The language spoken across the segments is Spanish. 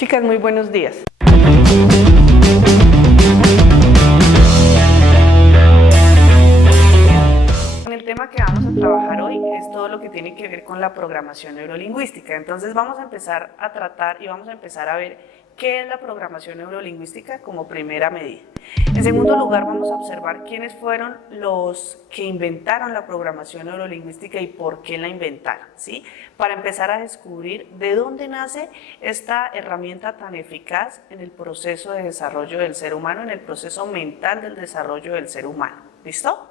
Chicas, muy buenos días. El tema que vamos a trabajar hoy es todo lo que tiene que ver con la programación neurolingüística. Entonces vamos a empezar a tratar y vamos a empezar a ver qué es la programación neurolingüística como primera medida. En segundo lugar, vamos a observar quiénes fueron los que inventaron la programación neurolingüística y por qué la inventaron, ¿sí? Para empezar a descubrir de dónde nace esta herramienta tan eficaz en el proceso de desarrollo del ser humano, en el proceso mental del desarrollo del ser humano. ¿Listo?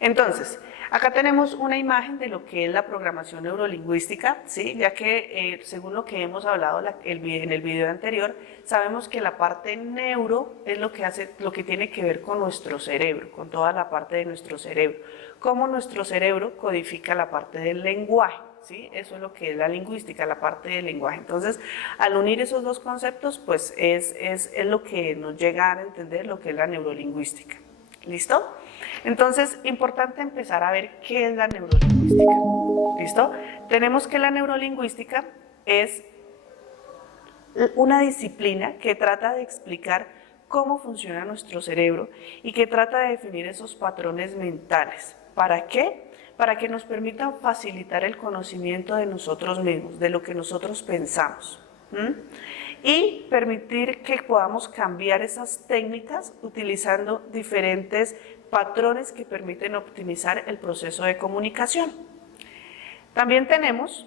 Entonces, acá tenemos una imagen de lo que es la programación neurolingüística, ¿sí? Ya que según lo que hemos hablado en el video anterior, sabemos que la parte neuro es lo que tiene que ver con nuestro cerebro, con toda la parte de nuestro cerebro, cómo nuestro cerebro codifica la parte del lenguaje. ¿Sí? Eso es lo que es la lingüística, la parte del lenguaje. Entonces, al unir esos dos conceptos, pues es lo que nos llega a entender lo que es la neurolingüística. ¿Listo? Entonces, importante empezar a ver qué es la neurolingüística. ¿Listo? Tenemos que la neurolingüística es una disciplina que trata de explicar cómo funciona nuestro cerebro y que trata de definir esos patrones mentales. ¿Para qué? Para que nos permitan facilitar el conocimiento de nosotros mismos, de lo que nosotros pensamos. Y permitir que podamos cambiar esas técnicas utilizando diferentes patrones que permiten optimizar el proceso de comunicación. También tenemos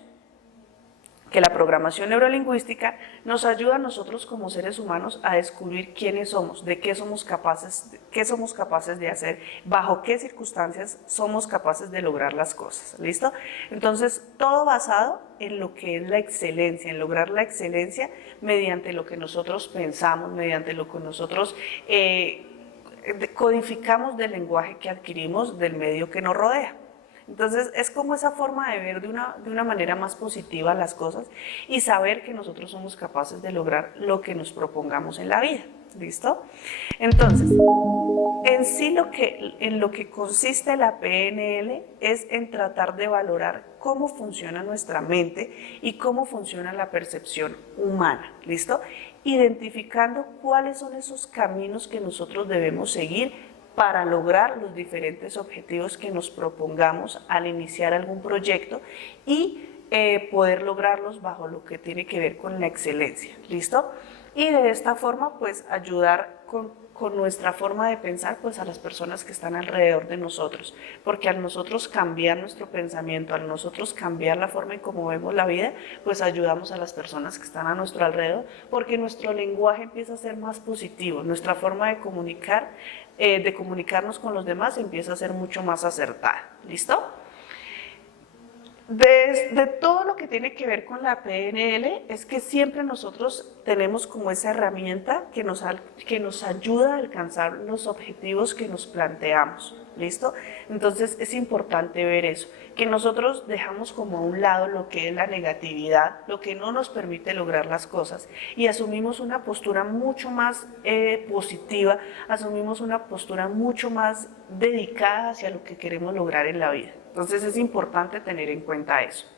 que la programación neurolingüística nos ayuda a nosotros como seres humanos a descubrir quiénes somos, de qué somos capaces de hacer, bajo qué circunstancias somos capaces de lograr las cosas. ¿Listo? Entonces, todo basado en lo que es la excelencia, en lograr la excelencia mediante lo que nosotros pensamos, mediante lo que nosotros codificamos del lenguaje que adquirimos del medio que nos rodea. Entonces es como esa forma de ver de una manera más positiva las cosas y saber que nosotros somos capaces de lograr lo que nos propongamos en la vida. ¿Listo? Entonces, en sí en lo que consiste la PNL es en tratar de valorar cómo funciona nuestra mente y cómo funciona la percepción humana. ¿Listo? Identificando cuáles son esos caminos que nosotros debemos seguir para lograr los diferentes objetivos que nos propongamos al iniciar algún proyecto y poder lograrlos bajo lo que tiene que ver con la excelencia. ¿Listo? Y de esta forma, pues, ayudar con nuestra forma de pensar, pues, a las personas que están alrededor de nosotros, porque al nosotros cambiar nuestro pensamiento, al nosotros cambiar la forma en cómo vemos la vida, pues ayudamos a las personas que están a nuestro alrededor, porque nuestro lenguaje empieza a ser más positivo, nuestra forma de comunicarnos con los demás empieza a ser mucho más acertada. ¿Listo? De todo lo que tiene que ver con la PNL es que siempre nosotros tenemos como esa herramienta que nos ayuda a alcanzar los objetivos que nos planteamos. ¿Listo? Entonces es importante ver eso, que nosotros dejamos como a un lado lo que es la negatividad, lo que no nos permite lograr las cosas y asumimos una postura mucho más positiva, asumimos una postura mucho más dedicada hacia lo que queremos lograr en la vida. Entonces es importante tener en cuenta eso.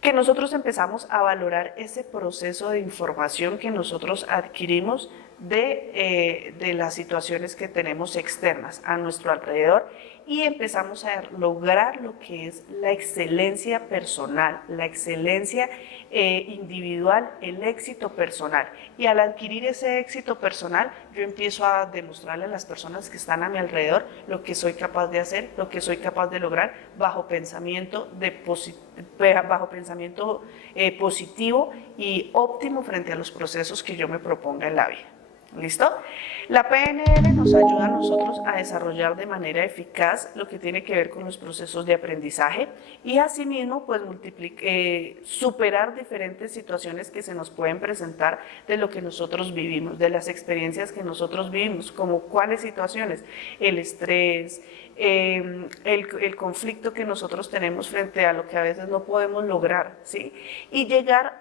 Que nosotros empezamos a valorar ese proceso de información que nosotros adquirimos de las situaciones que tenemos externas a nuestro alrededor y empezamos a lograr lo que es la excelencia personal, la excelencia individual, el éxito personal. Y al adquirir ese éxito personal, yo empiezo a demostrarle a las personas que están a mi alrededor lo que soy capaz de hacer, lo que soy capaz de lograr bajo pensamiento positivo y óptimo frente a los procesos que yo me proponga en la vida. ¿Listo? La PNL nos ayuda a nosotros a desarrollar de manera eficaz lo que tiene que ver con los procesos de aprendizaje y asimismo pues superar diferentes situaciones que se nos pueden presentar de lo que nosotros vivimos, de las experiencias que nosotros vivimos, como cuáles situaciones, el estrés, el conflicto que nosotros tenemos frente a lo que a veces no podemos lograr, ¿sí? Y llegar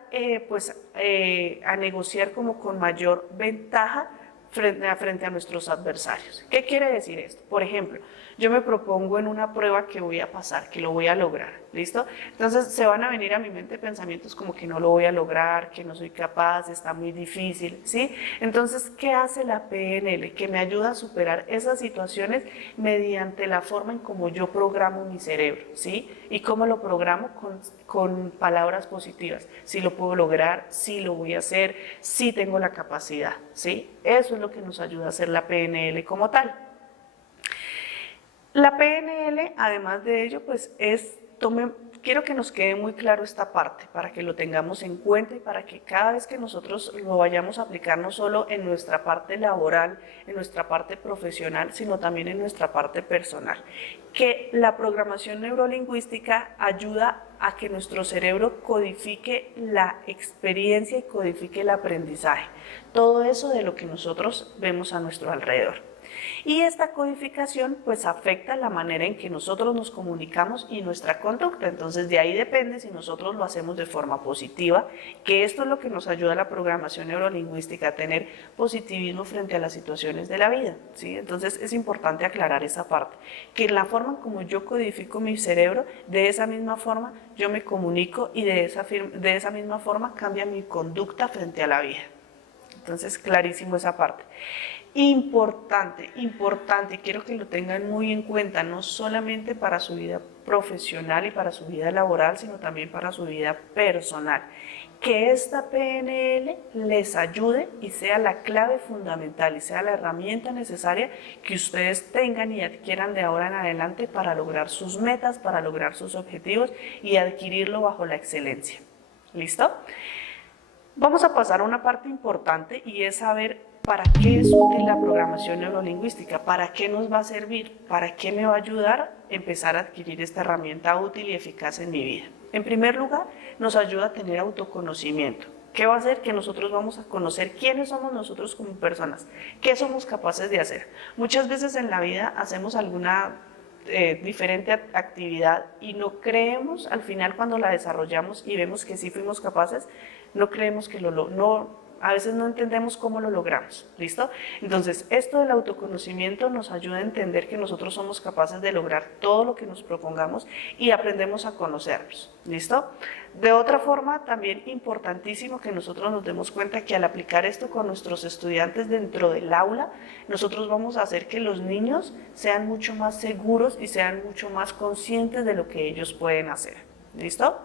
a negociar como con mayor ventaja frente a nuestros adversarios. ¿Qué quiere decir esto? Por ejemplo, yo me propongo en una prueba que voy a pasar, que lo voy a lograr, ¿listo? Entonces se van a venir a mi mente pensamientos como que no lo voy a lograr, que no soy capaz, está muy difícil, ¿sí? Entonces, ¿qué hace la PNL? Que me ayuda a superar esas situaciones mediante la forma en cómo yo programo mi cerebro, ¿sí? ¿Y cómo lo programo? Con palabras positivas. Si lo puedo lograr, si lo voy a hacer, si tengo la capacidad, ¿sí? Eso es lo que nos ayuda a hacer la PNL como tal. La PNL, además de ello, pues quiero que nos quede muy claro esta parte, para que lo tengamos en cuenta y para que cada vez que nosotros lo vayamos a aplicar no solo en nuestra parte laboral, en nuestra parte profesional, sino también en nuestra parte personal. Que la programación neurolingüística ayuda a que nuestro cerebro codifique la experiencia y codifique el aprendizaje. Todo eso de lo que nosotros vemos a nuestro alrededor. Y esta codificación pues afecta la manera en que nosotros nos comunicamos y nuestra conducta. Entonces de ahí depende si nosotros lo hacemos de forma positiva, que esto es lo que nos ayuda a la programación neurolingüística, a tener positivismo frente a las situaciones de la vida, ¿sí? Entonces es importante aclarar esa parte, que en la forma como yo codifico mi cerebro, de esa misma forma yo me comunico y de esa misma forma cambia mi conducta frente a la vida. Entonces, clarísimo esa parte. Importante, importante, quiero que lo tengan muy en cuenta, no solamente para su vida profesional y para su vida laboral, sino también para su vida personal. Que esta PNL les ayude y sea la clave fundamental y sea la herramienta necesaria que ustedes tengan y adquieran de ahora en adelante para lograr sus metas, para lograr sus objetivos y adquirirlo bajo la excelencia. ¿Listo? Vamos a pasar a una parte importante y es saber para qué es útil la programación neurolingüística, para qué nos va a servir, para qué me va a ayudar a empezar a adquirir esta herramienta útil y eficaz en mi vida. En primer lugar, nos ayuda a tener autoconocimiento. ¿Qué va a hacer? Que nosotros vamos a conocer quiénes somos nosotros como personas, qué somos capaces de hacer. Muchas veces en la vida hacemos alguna diferente actividad y no creemos, al final cuando la desarrollamos y vemos que sí fuimos capaces, no creemos que a veces no entendemos cómo lo logramos, ¿listo? Entonces, esto del autoconocimiento nos ayuda a entender que nosotros somos capaces de lograr todo lo que nos propongamos y aprendemos a conocernos, ¿listo? De otra forma, también importantísimo que nosotros nos demos cuenta que al aplicar esto con nuestros estudiantes dentro del aula, nosotros vamos a hacer que los niños sean mucho más seguros y sean mucho más conscientes de lo que ellos pueden hacer, ¿listo?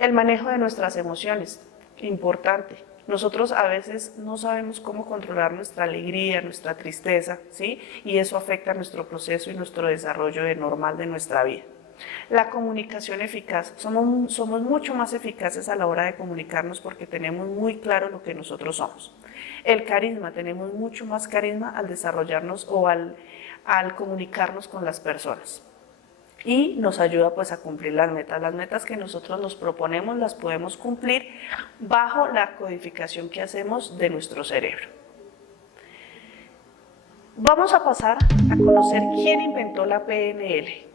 El manejo de nuestras emociones, importante. Nosotros a veces no sabemos cómo controlar nuestra alegría, nuestra tristeza, ¿sí? Y eso afecta nuestro proceso y nuestro desarrollo normal de nuestra vida. La comunicación eficaz. Somos mucho más eficaces a la hora de comunicarnos porque tenemos muy claro lo que nosotros somos. El carisma. Tenemos mucho más carisma al desarrollarnos o al comunicarnos con las personas. Y nos ayuda pues a cumplir las metas. Las metas que nosotros nos proponemos las podemos cumplir bajo la codificación que hacemos de nuestro cerebro. Vamos a pasar a conocer quién inventó la PNL.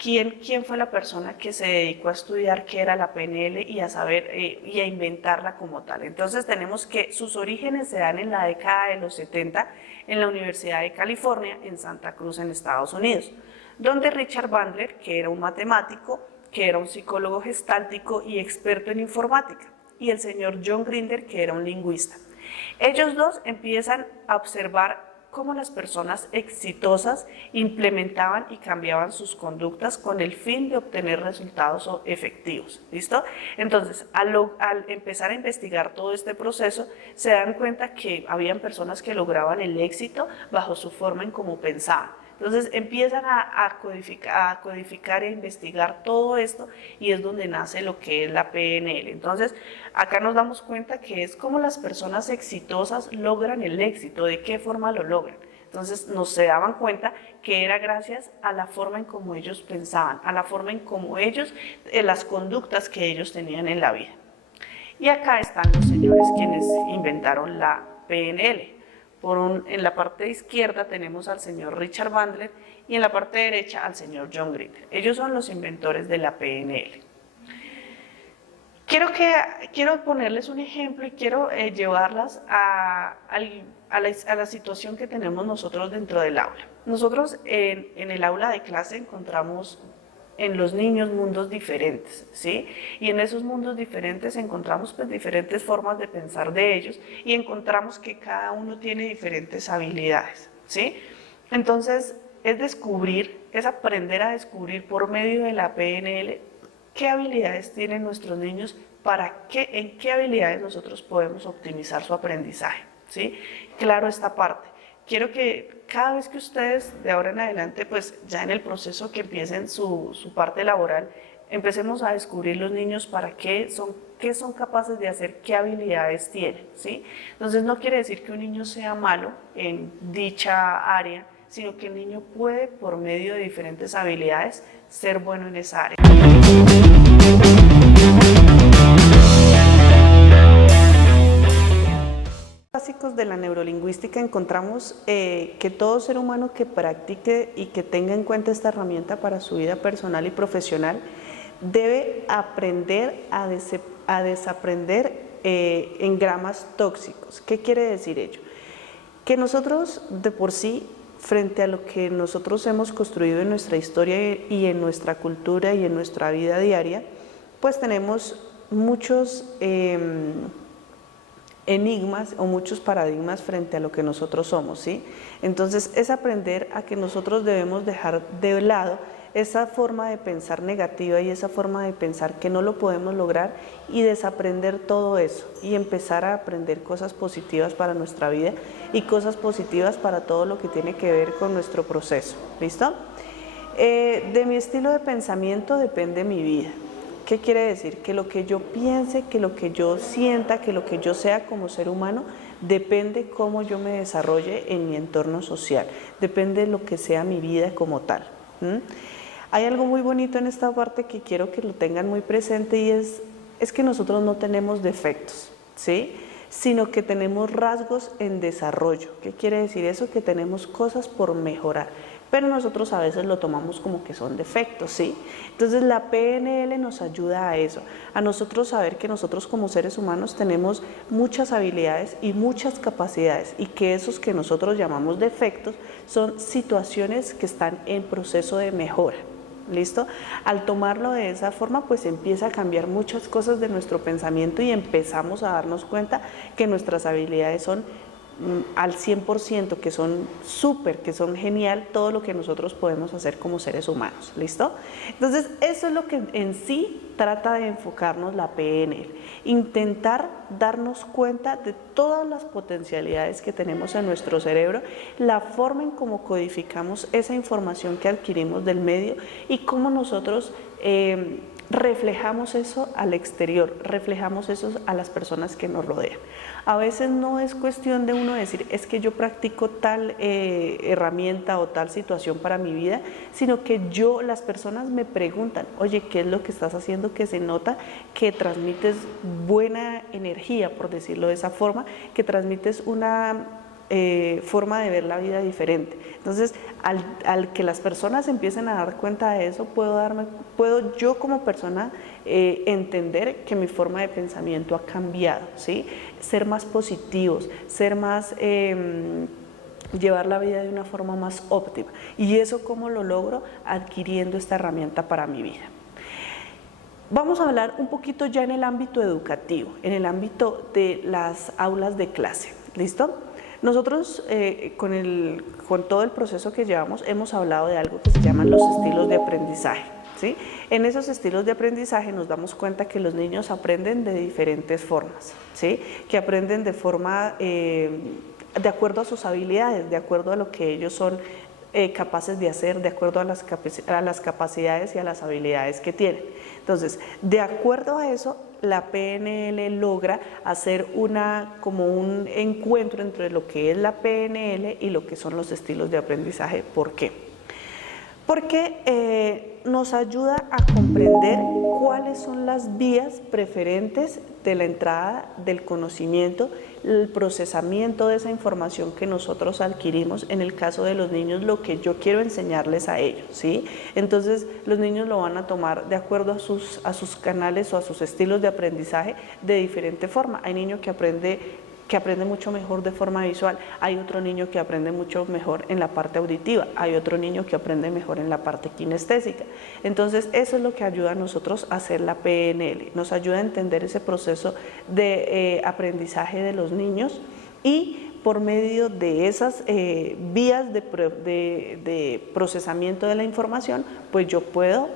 ¿Quién fue la persona que se dedicó a estudiar qué era la PNL y a saber y a inventarla como tal? Entonces tenemos que sus orígenes se dan en la década de los 70 en la Universidad de California en Santa Cruz en Estados Unidos, donde Richard Bandler, que era un matemático, que era un psicólogo gestáltico y experto en informática, y el señor John Grinder, que era un lingüista. Ellos dos empiezan a observar cómo las personas exitosas implementaban y cambiaban sus conductas con el fin de obtener resultados efectivos, ¿listo? Entonces, al empezar a investigar todo este proceso, se dan cuenta que habían personas que lograban el éxito bajo su forma en cómo pensaban. Entonces empiezan a codificar e investigar todo esto y es donde nace lo que es la PNL. Entonces acá nos damos cuenta que es cómo las personas exitosas logran el éxito, de qué forma lo logran. Entonces se daban cuenta que era gracias a la forma en cómo ellos pensaban, a la forma en cómo ellos, las conductas que ellos tenían en la vida. Y acá están los señores quienes inventaron la PNL. En la parte izquierda tenemos al señor Richard Bandler y en la parte derecha al señor John Grinder. Ellos son los inventores de la PNL. Quiero ponerles un ejemplo y quiero llevarlas a la situación que tenemos nosotros dentro del aula. nosotros en el aula de clase encontramos en los niños mundos diferentes, ¿sí? Y en esos mundos diferentes encontramos pues diferentes formas de pensar de ellos y encontramos que cada uno tiene diferentes habilidades, ¿sí? Entonces es descubrir, es aprender a descubrir por medio de la PNL qué habilidades tienen nuestros niños, en qué habilidades nosotros podemos optimizar su aprendizaje, ¿sí? Claro esta parte. Quiero que cada vez que ustedes de ahora en adelante, pues ya en el proceso que empiecen su parte laboral, empecemos a descubrir los niños para qué son capaces de hacer, qué habilidades tienen, ¿sí? Entonces no quiere decir que un niño sea malo en dicha área, sino que el niño puede, por medio de diferentes habilidades, ser bueno en esa área. Básicos de la neurolingüística encontramos que todo ser humano que practique y que tenga en cuenta esta herramienta para su vida personal y profesional debe aprender a desaprender engramas tóxicos. ¿Qué quiere decir ello? Que nosotros de por sí, frente a lo que nosotros hemos construido en nuestra historia y en nuestra cultura y en nuestra vida diaria, pues tenemos muchos enigmas o muchos paradigmas frente a lo que nosotros somos, ¿sí? Entonces es aprender a que nosotros debemos dejar de lado esa forma de pensar negativa y esa forma de pensar que no lo podemos lograr y desaprender todo eso y empezar a aprender cosas positivas para nuestra vida y cosas positivas para todo lo que tiene que ver con nuestro proceso, ¿listo? De mi estilo de pensamiento depende mi vida. ¿Qué quiere decir? Que lo que yo piense, que lo que yo sienta, que lo que yo sea como ser humano, depende cómo yo me desarrolle en mi entorno social, depende de lo que sea mi vida como tal. Hay algo muy bonito en esta parte que quiero que lo tengan muy presente y es que nosotros no tenemos defectos, ¿sí? Sino que tenemos rasgos en desarrollo. ¿Qué quiere decir eso? Que tenemos cosas por mejorar, pero nosotros a veces lo tomamos como que son defectos, ¿sí? Entonces la PNL nos ayuda a eso, a nosotros saber que nosotros como seres humanos tenemos muchas habilidades y muchas capacidades y que esos que nosotros llamamos defectos son situaciones que están en proceso de mejora. ¿Listo? Al tomarlo de esa forma, pues empieza a cambiar muchas cosas de nuestro pensamiento y empezamos a darnos cuenta que nuestras habilidades son al 100%, que son súper, que son genial, todo lo que nosotros podemos hacer como seres humanos, ¿listo? Entonces, eso es lo que en sí trata de enfocarnos la PNL, intentar darnos cuenta de todas las potencialidades que tenemos en nuestro cerebro, la forma en cómo codificamos esa información que adquirimos del medio y cómo nosotros reflejamos eso al exterior, reflejamos eso a las personas que nos rodean. A veces no es cuestión de uno decir, es que yo practico tal herramienta o tal situación para mi vida, sino que las personas me preguntan, oye, ¿qué es lo que estás haciendo que se nota que transmites buena energía, por decirlo de esa forma, que transmites una forma de ver la vida diferente? Entonces, al que las personas empiecen a dar cuenta de eso, puedo yo como persona entender que mi forma de pensamiento ha cambiado, ¿sí? Ser más positivos, ser más llevar la vida de una forma más óptima. ¿Y eso cómo lo logro? Adquiriendo esta herramienta para mi vida. Vamos a hablar un poquito ya en el ámbito educativo, en el ámbito de las aulas de clase, ¿listo? Nosotros con todo el proceso que llevamos hemos hablado de algo que se llaman los estilos de aprendizaje, ¿sí? En esos estilos de aprendizaje nos damos cuenta que los niños aprenden de diferentes formas, ¿sí? Que aprenden de forma de acuerdo a sus habilidades, de acuerdo a lo que ellos son capaces de hacer, de acuerdo a las capacidades y a las habilidades que tienen. Entonces, de acuerdo a eso, la PNL logra hacer como un encuentro entre lo que es la PNL y lo que son los estilos de aprendizaje. ¿Por qué? Porque nos ayuda a comprender cuáles son las vías preferentes de la entrada del conocimiento, el procesamiento de esa información que nosotros adquirimos, en el caso de los niños, lo que yo quiero enseñarles a ellos, ¿sí? Entonces, los niños lo van a tomar de acuerdo a sus canales o a sus estilos de aprendizaje de diferente forma. Hay niños que que aprende mucho mejor de forma visual, hay otro niño que aprende mucho mejor en la parte auditiva, hay otro niño que aprende mejor en la parte kinestésica. Entonces eso es lo que ayuda a nosotros a hacer la PNL, nos ayuda a entender ese proceso de aprendizaje de los niños, y por medio de esas vías de procesamiento de la información, pues yo puedo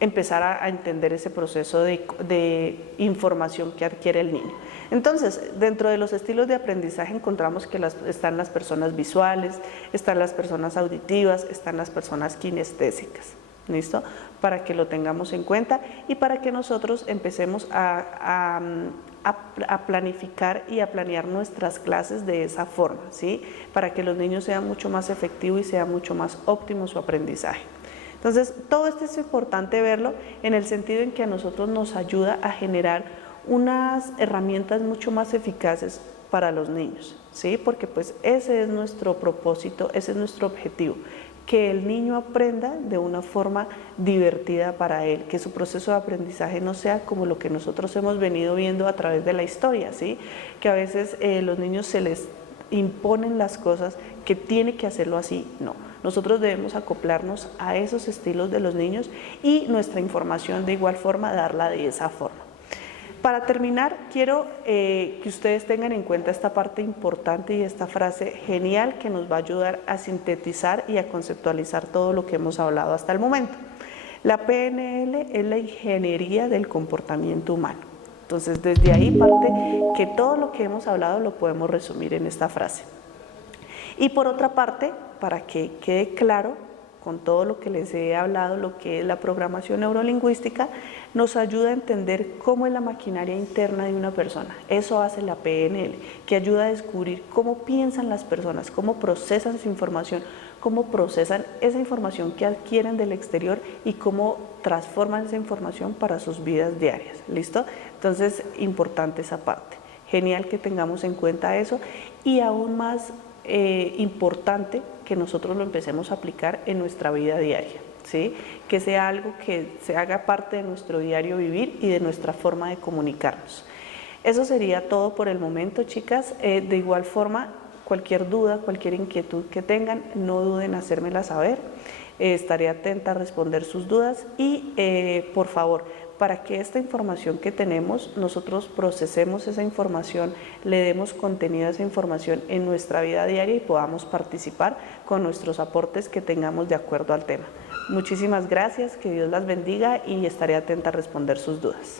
empezar a entender ese proceso de información que adquiere el niño. Entonces, dentro de los estilos de aprendizaje encontramos que están las personas visuales, están las personas auditivas, están las personas kinestésicas. ¿Listo? Para que lo tengamos en cuenta y para que nosotros empecemos a planificar y a planear nuestras clases de esa forma, ¿sí? Para que los niños sean mucho más efectivos y sea mucho más óptimo su aprendizaje. Entonces, todo esto es importante verlo en el sentido en que a nosotros nos ayuda a generar unas herramientas mucho más eficaces para los niños, ¿sí? Porque pues ese es nuestro propósito, ese es nuestro objetivo, que el niño aprenda de una forma divertida para él, que su proceso de aprendizaje no sea como lo que nosotros hemos venido viendo a través de la historia, ¿sí? Que a veces los niños se les imponen las cosas, que tiene que hacerlo así. No, nosotros debemos acoplarnos a esos estilos de los niños y nuestra información de igual forma darla de esa forma. Para terminar, quiero que ustedes tengan en cuenta esta parte importante y esta frase genial que nos va a ayudar a sintetizar y a conceptualizar todo lo que hemos hablado hasta el momento. La PNL es la ingeniería del comportamiento humano. Entonces, desde ahí parte que todo lo que hemos hablado lo podemos resumir en esta frase. Y por otra parte, para que quede claro con todo lo que les he hablado, lo que es la programación neurolingüística, nos ayuda a entender cómo es la maquinaria interna de una persona. Eso hace la PNL, que ayuda a descubrir cómo piensan las personas, cómo procesan su información, cómo procesan esa información que adquieren del exterior y cómo transforman esa información para sus vidas diarias. ¿Listo? Entonces, importante esa parte. Genial que tengamos en cuenta eso, y aún más importante que nosotros lo empecemos a aplicar en nuestra vida diaria, ¿sí? Que sea algo que se haga parte de nuestro diario vivir y de nuestra forma de comunicarnos. Eso sería todo por el momento, chicas. De igual forma, cualquier duda, cualquier inquietud que tengan, no duden en hacérmela saber. Estaré atenta a responder sus dudas y por favor, para que esta información que tenemos, nosotros procesemos esa información, le demos contenido a esa información en nuestra vida diaria y podamos participar con nuestros aportes que tengamos de acuerdo al tema. Muchísimas gracias, que Dios las bendiga y estaré atenta a responder sus dudas.